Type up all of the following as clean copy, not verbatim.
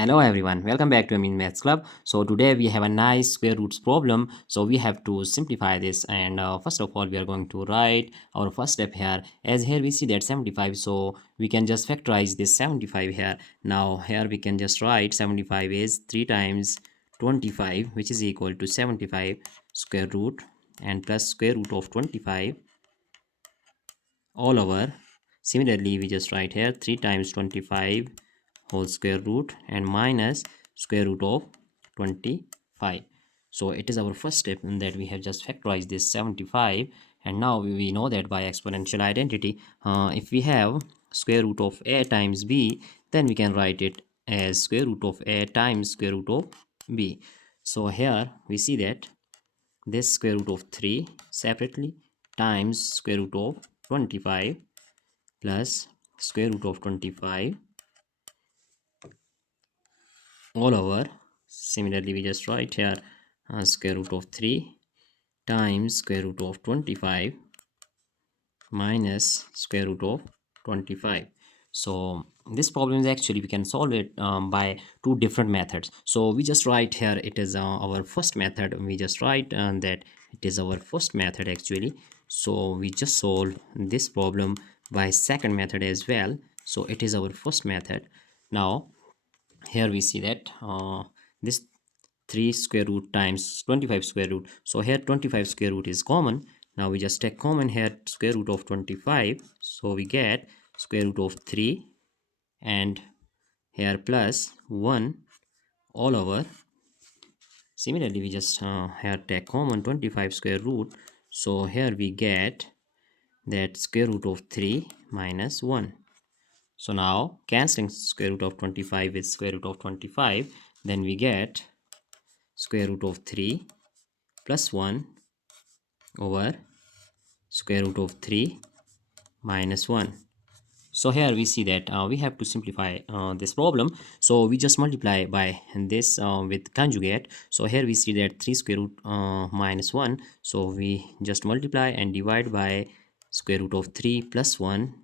Hello everyone, welcome back to Maths Club. So today we have a nice square roots problem. So we have to simplify this, and first of all we are going to write our first step here. As here we see that 75, so we can just factorize this 75 here. Now here we can just write 75 is 3 times 25, which is equal to 75 square root and plus square root of 25 all over. Similarly we just write here 3 times 25 whole square root and minus square root of 25. So it is our first step in that we have just factorized this 75, and now we know that by exponential identity, if we have square root of a times b, then we can write it as square root of a times square root of b. So here we see that this square root of 3 separately times square root of 25 plus square root of 25 all over. Similarly we just write here square root of 3 times square root of 25 minus square root of 25. So this problem is actually we can solve it by two different methods. So we just write here it is our first method. We just write that it is our first method actually. So we just solve this problem by second method as well. So it is our first method. Now here we see that this 3 square root times 25 square root. So here 25 square root is common. Now we just take common here square root of 25. So we get square root of 3 and here plus 1 all over. Similarly we just here take common 25 square root. So here we get that square root of 3 minus 1. So now cancelling square root of 25 with square root of 25, then we get square root of 3 plus 1 over square root of 3 minus 1. So here we see that we have to simplify this problem. So we just multiply by this with conjugate. So here we see that 3 square root minus 1. So we just multiply and divide by square root of 3 plus 1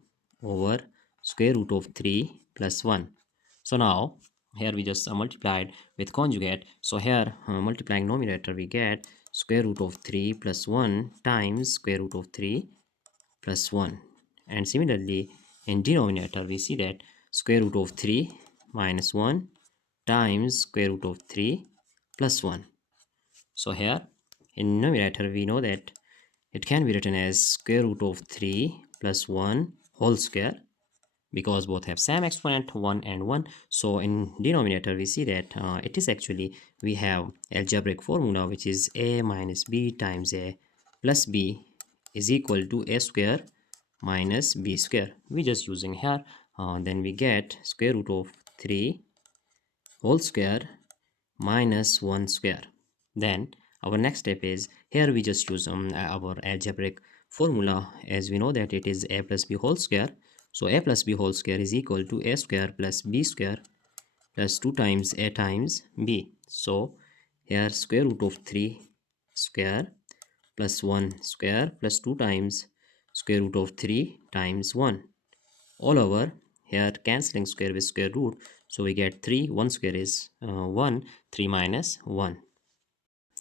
over square root of 3 plus 1. So now here we just multiplied with conjugate. So here multiplying numerator we get square root of 3 plus 1 times square root of 3 plus 1. And similarly in denominator we see that square root of 3 minus 1 times square root of 3 plus 1. So here in numerator we know that it can be written as square root of 3 plus 1 whole square, because both have same exponent 1 and 1. So in denominator we see that it is actually we have algebraic formula, which is a minus b times a plus b is equal to a square minus b square. We just using here then we get square root of 3 whole square minus 1 square. Then our next step is here we just use our algebraic formula, as we know that it is a plus b whole square. So a plus b whole square is equal to a square plus b square plus 2 times a times b. So here square root of 3 square plus 1 square plus 2 times square root of 3 times 1 all over. Here cancelling square with square root, so we get 3. 1 square is 1. 3 minus 1.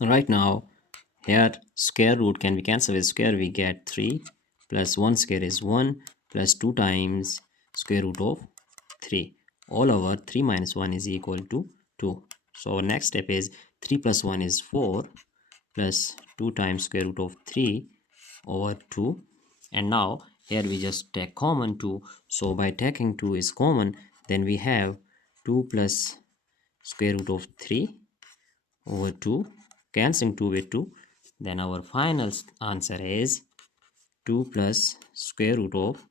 Right now here square root can be cancelled with square. We get 3 plus 1 square is 1 plus 2 times square root of 3 all over. 3 minus 1 is equal to 2. So our next step is 3 plus 1 is 4 plus 2 times square root of 3 over 2. And now here we just take common 2. So by taking 2 is common, then we have 2 plus square root of 3 over 2, cancelling 2 with 2. Then our final answer is 2 plus square root of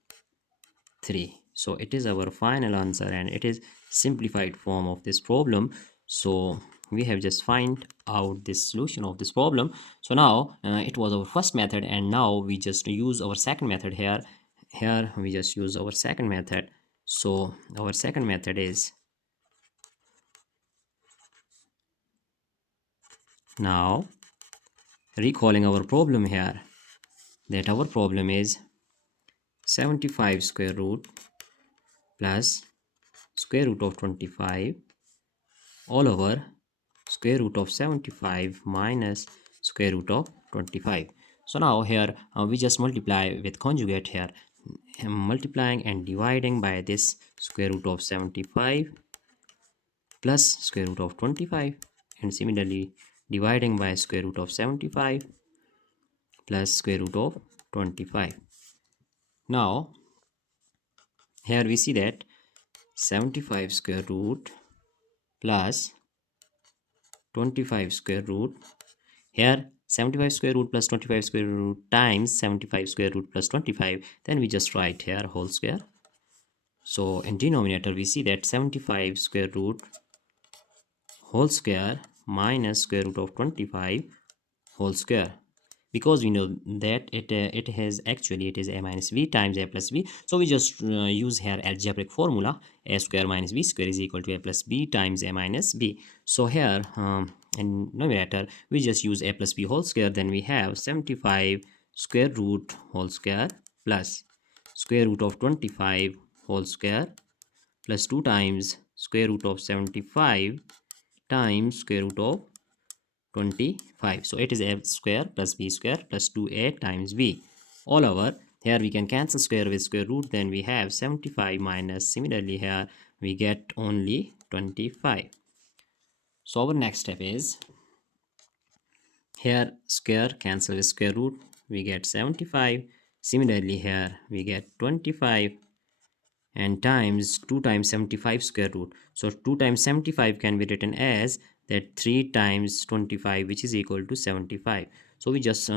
3. So it is our final answer, and it is simplified form of this problem. So we have just find out this solution of this problem. So now it was our first method, and now we just use our second method here. Here we just use our second method. So our second method is, now recalling our problem here, that our problem is 75 square root plus square root of 25 all over square root of 75 minus square root of 25. So now here we just multiply with conjugate here. Multiplying and dividing by this square root of 75 plus square root of 25, and similarly dividing by square root of 75 plus square root of 25. Now here we see that 75 square root plus 25 square root, here 75 square root plus 25 square root times 75 square root plus 25, then we just write here whole square. So in denominator we see that 75 square root whole square minus square root of 25 whole square, because we know that it is a minus b times a plus b. So we just use here algebraic formula, a square minus b square is equal to a plus b times a minus b. So here in numerator we just use a plus b whole square, then we have 75 square root whole square plus square root of 25 whole square plus 2 times square root of 75 times square root of 25. So it is a square plus b square plus 2a times b all over. Here we can cancel square with square root, then we have 75 minus, similarly here we get only 25. So our next step is here square cancel with square root, we get 75. Similarly here we get 25 and times 2 times 75 square root. So 2 times 75 can be written as that 3 times 25, which is equal to 75. So we just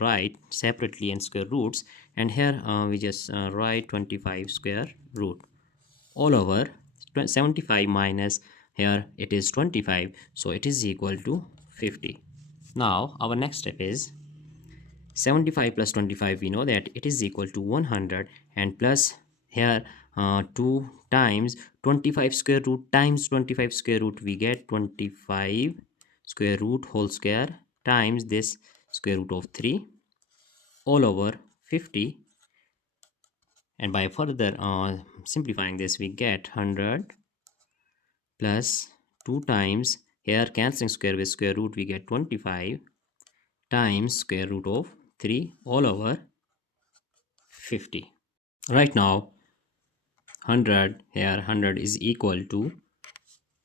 write separately in square roots, and here we just write 25 square root all over 75 minus here it is 25, so it is equal to 50. Now our next step is 75 plus 25, we know that it is equal to 100, and plus here 2 times 25 square root times 25 square root, we get 25 square root whole square times this square root of 3 all over 50, and by further simplifying this we get 100 plus 2 times here cancelling square with square root, we get 25 times square root of 3 all over 50. Right now 100 here 100 is equal to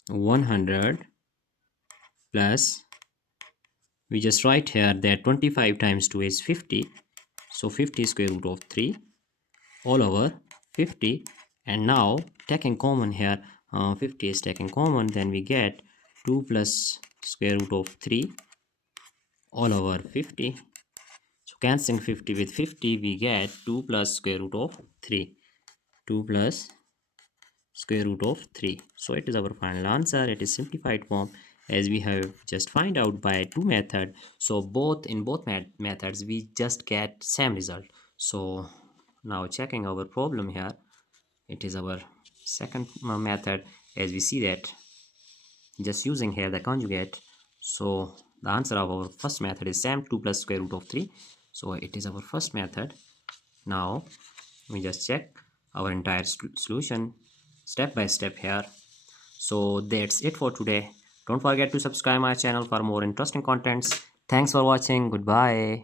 100 plus, we just write here that 25 times 2 is 50, so 50 square root of 3 all over 50, and now taking common here 50 is taken common, then we get 2 plus square root of 3 all over 50. So cancelling 50 with 50, we get 2 plus square root of 3, 2 plus square root of 3. So it is our final answer. It is simplified form, as we have just find out by two method. So in both methods we just get same result. So now checking our problem here, it is our second method, as we see that just using here the conjugate. So the answer of our first method is same, 2 plus square root of 3. So it is our first method. Now we just check our entire solution step by step here. So that's it for today. Don't forget to subscribe my channel for more interesting contents. Thanks for watching. Goodbye.